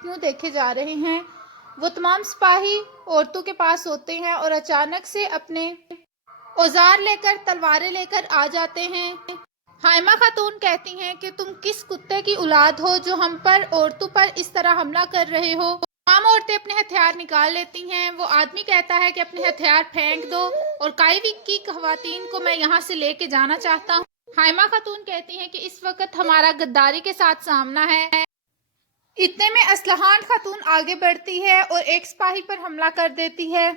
کیوں دیکھے جا رہے ہیں؟ وہ تمام سپاہی عورتوں کے پاس ہوتے ہیں اور اچانک سے اپنے اوزار لے کر تلواریں لے کر آ جاتے ہیں۔ حلیمہ خاتون کہتی ہیں کہ تم کس کتے کی اولاد ہو جو ہم پر عورتوں پر اس طرح حملہ کر رہے ہو؟ تمام عورتیں اپنے ہتھیار نکال لیتی ہیں۔ وہ آدمی کہتا ہے کہ اپنے ہتھیار پھینک دو اور کائیوی کی خواتین کو میں یہاں سے لے کے جانا چاہتا ہوں۔ حلیمہ خاتون کہتی ہیں کہ اس وقت ہمارا غداری کے ساتھ سامنا ہے۔ اتنے میں اسلحان خاتون آگے بڑھتی ہے اور ایک سپاہی پر حملہ کر دیتی ہے۔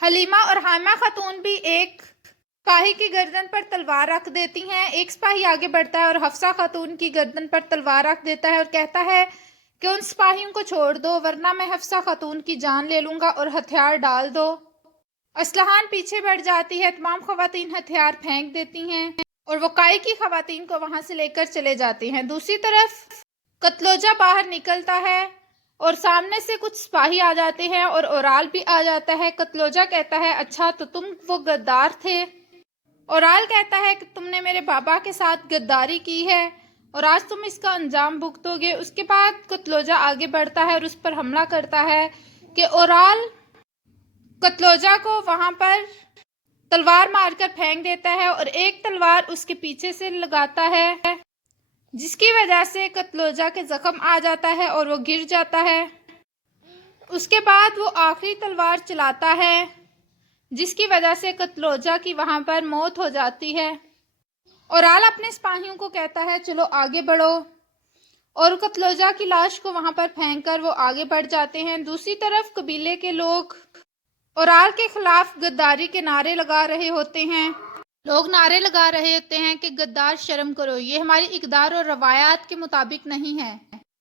حلیمہ اور حلیمہ خاتون بھی ایک سپاہی کی گردن پر تلوار رکھ دیتی ہیں۔ ایک سپاہی آگے بڑھتا ہے اور حفصہ خاتون کی گردن پر تلوار رکھ دیتا ہے اور کہتا ہے کہ ان سپاہیوں کو چھوڑ دو ورنہ میں حفصہ خاتون کی جان لے لوں گا اور ہتھیار ڈال دو۔ اسلحان پیچھے بڑھ جاتی ہے، تمام خواتین ہتھیار پھینک دیتی ہیں اور وہ کائی کی خواتین کو وہاں سے لے کر چلے جاتی ہیں۔ دوسری طرف قتلوجہ باہر نکلتا ہے اور سامنے سے کچھ سپاہی آ جاتے ہیں اور اورال بھی آ جاتا ہے۔ قتلوجہ کہتا ہے اچھا تو تم وہ غدار تھے؟ اورال کہتا ہے کہ تم نے میرے بابا کے ساتھ غداری کی ہے اور آج تم اس کا انجام بھگتو گے۔ اس کے بعد قتلوجہ آگے بڑھتا ہے اور اس پر حملہ کرتا ہے کہ اورال قتلوجہ کو وہاں پر تلوار مار کر پھینک دیتا ہے اور ایک تلوار اس کے پیچھے سے لگاتا ہے جس کی وجہ سے قتلوجہ کے زخم آ جاتا ہے اور وہ گر جاتا ہے۔ اس کے بعد وہ آخری تلوار چلاتا ہے جس کی وجہ سے قتلوجہ کی وہاں پر موت ہو جاتی ہے۔ اورال اپنے سپاہیوں کو کہتا ہے چلو آگے بڑھو اور قتلوجہ کی لاش کو وہاں پر پھینک کر وہ آگے بڑھ جاتے ہیں۔ دوسری طرف قبیلے کے لوگ اورال کے خلاف غداری کے نعرے لگا رہے ہوتے ہیں۔ لوگ نعرے لگا رہے ہوتے ہیں کہ غدار شرم کرو، یہ ہماری اقدار اور روایات کے مطابق نہیں ہے۔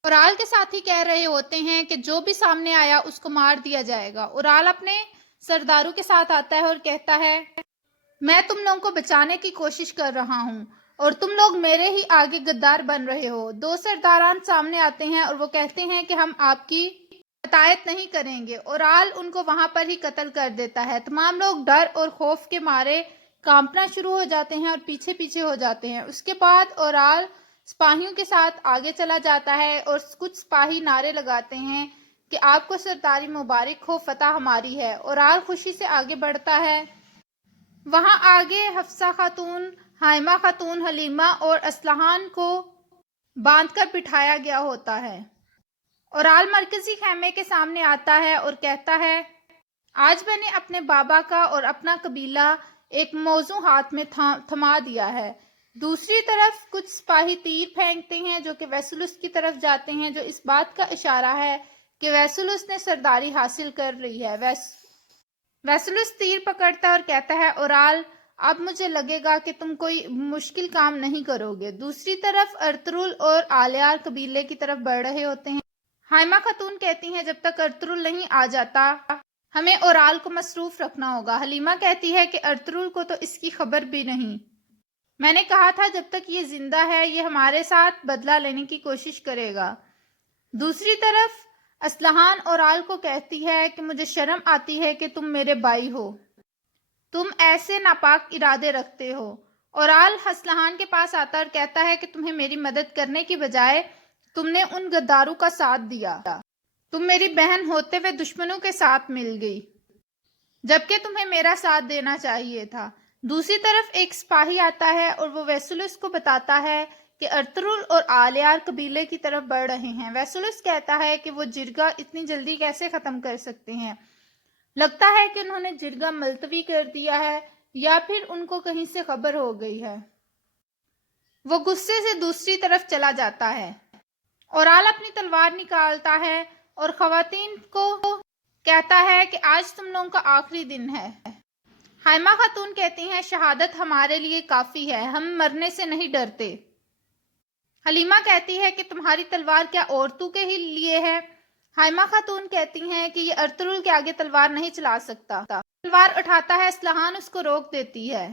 اورال کے ساتھی کہہ رہے ہوتے ہیں کہ جو بھی سامنے آیا اس کو مار دیا جائے گا۔ اورال اپنے سرداروں کے ساتھ آتا ہے اور کہتا ہے میں تم لوگوں کو بچانے کی کوشش کر رہا ہوں اور تم لوگ میرے ہی آگے غدار بن رہے ہو۔ دو سرداران سامنے آتے ہیں اور وہ کہتے ہیں کہ ہم آپ کی اطاعت نہیں کریں گے۔ اورال ان کو وہاں پر ہی قتل کر دیتا ہے۔ تمام لوگ ڈر اور خوف کے مارے کانپنا شروع ہو جاتے ہیں اور پیچھے پیچھے ہو جاتے ہیں۔ اس کے بعد اورال سپاہیوں کے ساتھ آگے چلا جاتا ہے اور کچھ سپاہی نعرے لگاتے ہیں کہ آپ کو سرداری مبارک ہو، فتح ہماری ہے۔ اورال خوشی سے آگے بڑھتا ہے۔ وہاں آگے حفصہ خاتون، حلیمہ خاتون، حلیمہ اور اسلحان کو باندھ کر بٹھایا گیا ہوتا ہے۔ اورال مرکزی خیمے کے سامنے آتا ہے اور کہتا ہے آج میں نے اپنے بابا کا اور اپنا قبیلہ ایک موضوع ہاتھ میں تھما دیا ہے۔ دوسری طرف کچھ سپاہی تیر پھینکتے ہیں جو کہ ویسلس کی طرف جاتے ہیں، جو اس بات کا اشارہ ہے کہ ویسلس نے سرداری حاصل کر لی ہے۔ ویسلس تیر پکڑتا ہے اور کہتا ہے اورال اب مجھے لگے گا کہ تم کوئی مشکل کام نہیں کرو گے۔ دوسری طرف ارطغرل اور آلیار قبیلے کی طرف بڑھ رہے ہوتے ہیں۔ حلیمہ خاتون کہتی ہیں جب تک ارطغرل نہیں آ جاتا ہمیں اورال کو مصروف رکھنا ہوگا۔ حلیمہ کہتی ہے کہ ارطغرل کو تو اس کی خبر بھی نہیں۔ میں نے کہا تھا جب تک یہ زندہ ہے یہ ہمارے ساتھ بدلہ لینے کی کوشش کرے گا۔ دوسری طرف اسلحان اورال کو کہتی ہے کہ مجھے شرم آتی ہے کہ تم میرے بھائی ہو، تم ایسے ناپاک ارادے رکھتے ہو۔ اورال اسلحان کے پاس آتا اور کہتا ہے کہ تمہیں میری مدد کرنے کی بجائے تم نے ان غداروں کا ساتھ دیا، تم میری بہن ہوتے ہوئے دشمنوں کے ساتھ مل گئی جبکہ تمہیں میرا ساتھ دینا چاہیے تھا۔ دوسری طرف ایک سپاہی آتا ہے اور وہ ویسلس کو بتاتا ہے کہ ارطغرل اور آلیار قبیلے کی طرف بڑھ رہے ہیں۔ ویسلس کہتا ہے کہ وہ جرگہ اتنی جلدی کیسے ختم کر سکتے ہیں، لگتا ہے کہ انہوں نے جرگہ ملتوی کر دیا ہے یا پھر ان کو کہیں سے خبر ہو گئی ہے۔ وہ غصے سے دوسری طرف چلا جاتا ہے۔ اورال اپنی تلوار نکالتا ہے اور خواتین کو کہتا ہے کہ آج تم لوگوں کا آخری دن ہے۔ حلیمہ خاتون کہتی ہیں شہادت ہمارے لیے کافی ہے، ہم مرنے سے نہیں ڈرتے۔ حلیمہ کہتی ہے کہ تمہاری تلوار کیا عورتوں کے ہی لیے ہے؟ حلیمہ خاتون کہتی ہیں کہ یہ ارطغرل کے آگے تلوار نہیں چلا سکتا۔ تلوار اٹھاتا ہے، اسلحان اس کو روک دیتی ہے۔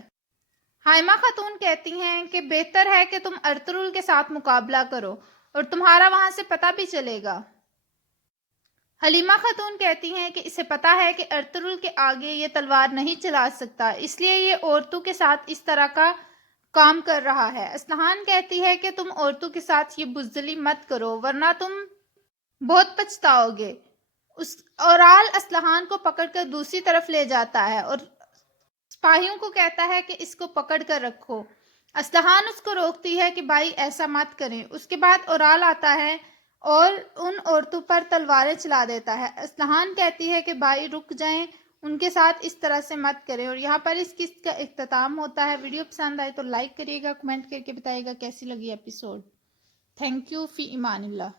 حلیمہ خاتون کہتی ہیں کہ بہتر ہے کہ تم ارطغرل کے ساتھ مقابلہ کرو اور تمہارا وہاں سے پتہ بھی چلے گا۔ حلیمہ خاتون کہتی ہیں کہ اسے پتہ ہے کہ ارطغرل کے آگے یہ تلوار نہیں چلا سکتا، اس لیے یہ عورتوں کے ساتھ اس طرح کا کام کر رہا ہے۔ اسلحان کہتی ہے کہ تم عورتوں کے ساتھ یہ بزدلی مت کرو ورنہ تم بہت پچھتاؤ گے۔ اورال اسلحان کو پکڑ کر دوسری طرف لے جاتا ہے اور سپاہیوں کو کہتا ہے کہ اس کو پکڑ کر رکھو۔ اسلحان اس کو روکتی ہے کہ بھائی ایسا مت کریں۔ اس کے بعد اورال آتا ہے اور ان عورتوں پر تلواریں چلا دیتا ہے۔ اسلحان کہتی ہے کہ بھائی رک جائیں، ان کے ساتھ اس طرح سے مت کریں، اور یہاں پر اس قسط کا اختتام ہوتا ہے۔ ویڈیو پسند آئے تو لائک کریے گا، کمنٹ کر کے بتائیے گا کیسی لگی ایپیسوڈ۔ تھینک یو، فی امان اللہ۔